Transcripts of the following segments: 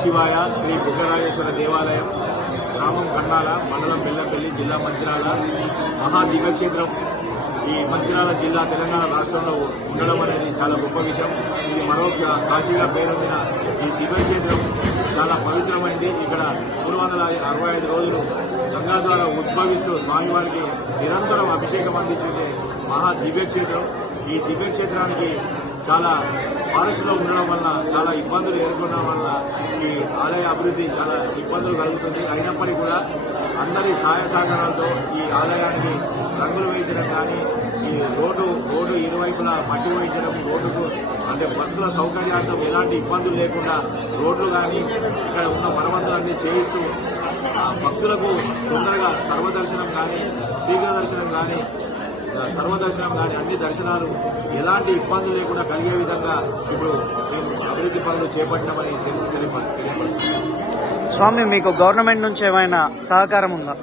శివాయ శ్రీ బుగ్గరాజేశ్వర దేవాలయం, గ్రామం కన్నాల, మండలం బెల్లంపల్లి, జిల్లా మంచిర్యాల. మహా దివ్యక్షేత్రం ఈ మంచిర్యాల జిల్లా తెలంగాణ రాష్ట్రంలో ఉండడం అనేది చాలా గొప్ప విషయం. ఇది మరో కాశీగా పేరొందిన ఈ దివ్యక్షేత్రం చాలా పవిత్రమైంది. ఇక్కడ 365 రోజులు గంగా ద్వారా ఉద్భవిస్తూ స్వామివారికి నిరంతరం అభిషేకం అందించే మహా దివ్యక్షేత్రం. ఈ దివ్యక్షేత్రానికి చాలా ఫారెస్ట్లో ఉండడం వల్ల చాలా ఇబ్బందులు ఎదుర్కొనడం వల్ల ఈ ఆలయ అభివృద్ధి చాలా ఇబ్బందులు కలుగుతుంది. అయినప్పటికీ కూడా అందరి సహాయ సహకారాలతో ఈ ఆలయానికి రంగులు వేయించడం కానీ, ఈ రోడ్డు ఇరువైపులా మట్టి వేయించడం, రోడ్డుకు అంటే భక్తుల సౌకర్యార్థం ఎలాంటి ఇబ్బందులు లేకుండా రోడ్లు కానీ ఇక్కడ ఉన్న మరమ్మతులన్నీ చేయిస్తూ భక్తులకు తొందరగా సర్వదర్శనం కానీ, శీఘ్ర దర్శనం కానీ, సర్వదర్శనం కానీ అన్ని దర్శనాలు ఎలాంటి ఇబ్బందులు లేకుండా కలిగే విధంగా ఇప్పుడు మేము అభివృద్ధి పనులు చేపట్టామని తెలియపరుస్తున్నాం. స్వామి, మీకు గవర్నమెంట్ నుంచి ఏమైనా సహకారం ఉందా?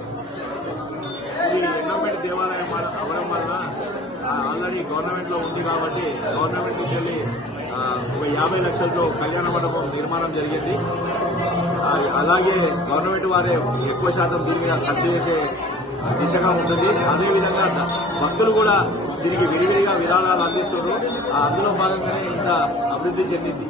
ఇది ఎండోమెంట్ దేవాలయం అవడం వల్ల ఆల్రెడీ గవర్నమెంట్ లో ఉంది కాబట్టి గవర్నమెంట్ నుంచి వెళ్ళి ఒక 50 లక్షలతో కళ్యాణ మండపం నిర్మాణం జరిగింది. అలాగే గవర్నమెంట్ వారే ఎక్కువ శాతం దీని మీద ఖర్చు చేసే దిశగా ఉంటుంది. అదేవిధంగా భక్తులు కూడా దీనికి విరివిరిగా విరాళాలు అందిస్తున్నారు. అందులో భాగంగానే ఇంత అభివృద్ధి చెందింది.